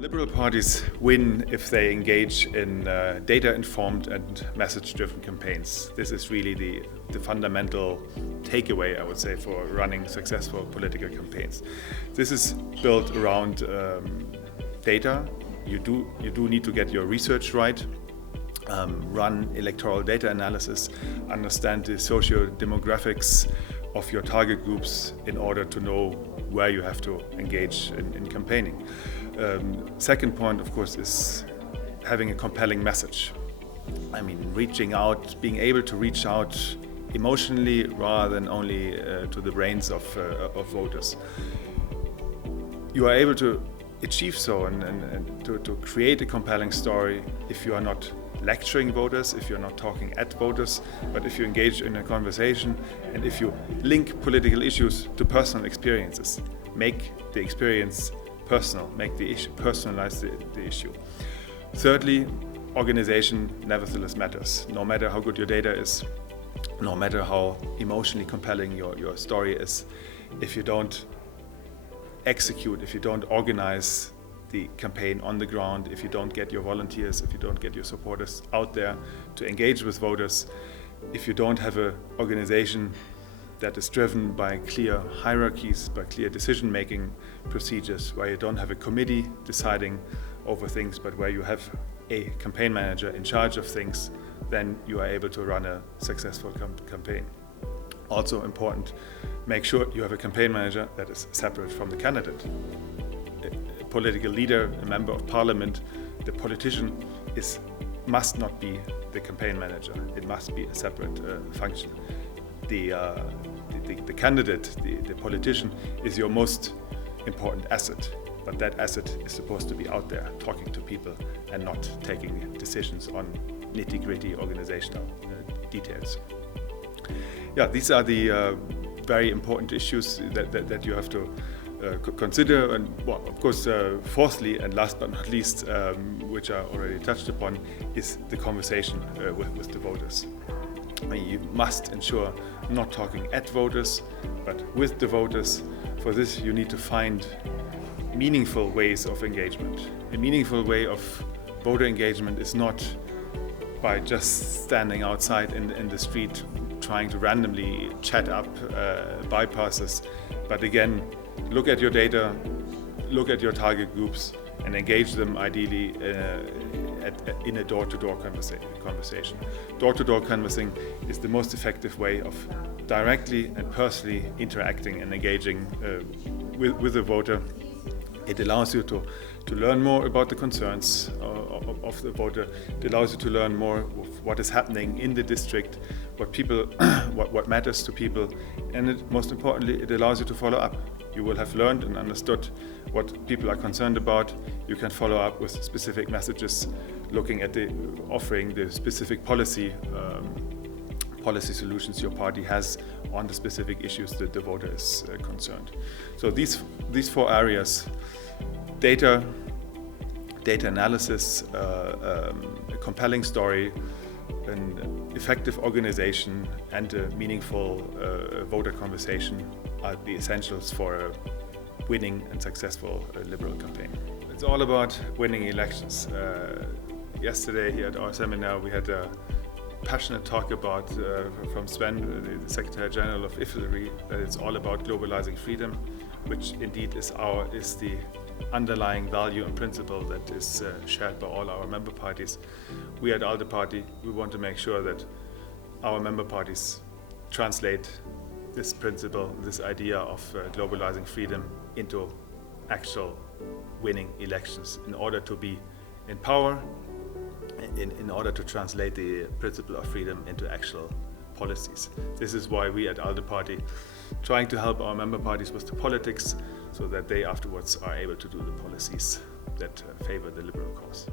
Liberal parties win if they engage in data-informed and message-driven campaigns. This is really the fundamental takeaway, I would say, for running successful political campaigns. This is built around data. You do need to get your research right, run electoral data analysis, understand the socio-demographics of your target groups in order to know where you have to engage in campaigning. Second point, of course, is having a compelling message. I mean, reaching out, being able to reach out emotionally rather than only to the brains of voters. You are able to achieve so and to create a compelling story if you are not lecturing voters, if you're not talking at voters, but if you engage in a conversation and if you link political issues to personal experiences. Make the experience personal, make the issue, personalize the issue. Thirdly, organization nevertheless matters. No matter how good your data is, no matter how emotionally compelling your story is, if you don't execute, if you don't organize the campaign on the ground, if you don't get your volunteers, if you don't get your supporters out there to engage with voters, if you don't have an organization that is driven by clear hierarchies, by clear decision-making procedures, where you don't have a committee deciding over things, but where you have a campaign manager in charge of things, then you are able to run a successful campaign. Also important, make sure you have a campaign manager that is separate from the candidate. A political leader, a member of parliament, the politician must not be the campaign manager. It must be a separate function. The candidate, the politician, is your most important asset, but that asset is supposed to be out there talking to people and not taking decisions on nitty-gritty organizational details. Yeah, these are the very important issues that you have to consider, and well, of course, fourthly and last but not least, which I already touched upon, is the conversation with the voters. I mean, you must ensure not talking at voters, but with the voters. For this, you need to find meaningful ways of engagement. A meaningful way of voter engagement is not by just standing outside in the street trying to randomly chat up bypasses, but again, look at your data, look at your target groups, and engage them ideally in a door-to-door conversation. Door-to-door canvassing is the most effective way of directly and personally interacting and engaging with the voter. It allows you to learn more about the concerns of the voter. It allows you to learn more of what is happening in the district, what matters to people, and most importantly, it allows you to follow up. You will have learned and understood what people are concerned about. You can follow up with specific messages, looking at offering the specific policy solutions your party has on the specific issues that the voter is concerned. So these four areas: data analysis, a compelling story, an effective organization, and a meaningful voter conversation are the essentials for a winning and successful liberal campaign. It's all about winning elections. Yesterday here at our seminar we had a passionate talk about from Sven, the Secretary General of IFLRI, that it's all about globalizing freedom, which indeed is the underlying value and principle that is shared by all our member parties. We at ALDE Party, we want to make sure that our member parties translate this principle, this idea of globalizing freedom into actual winning elections in order to be in power, in order to translate the principle of freedom into actual policies. This is why we at ALDE Party trying to help our member parties with the politics so that they afterwards are able to do the policies that favor the liberal cause.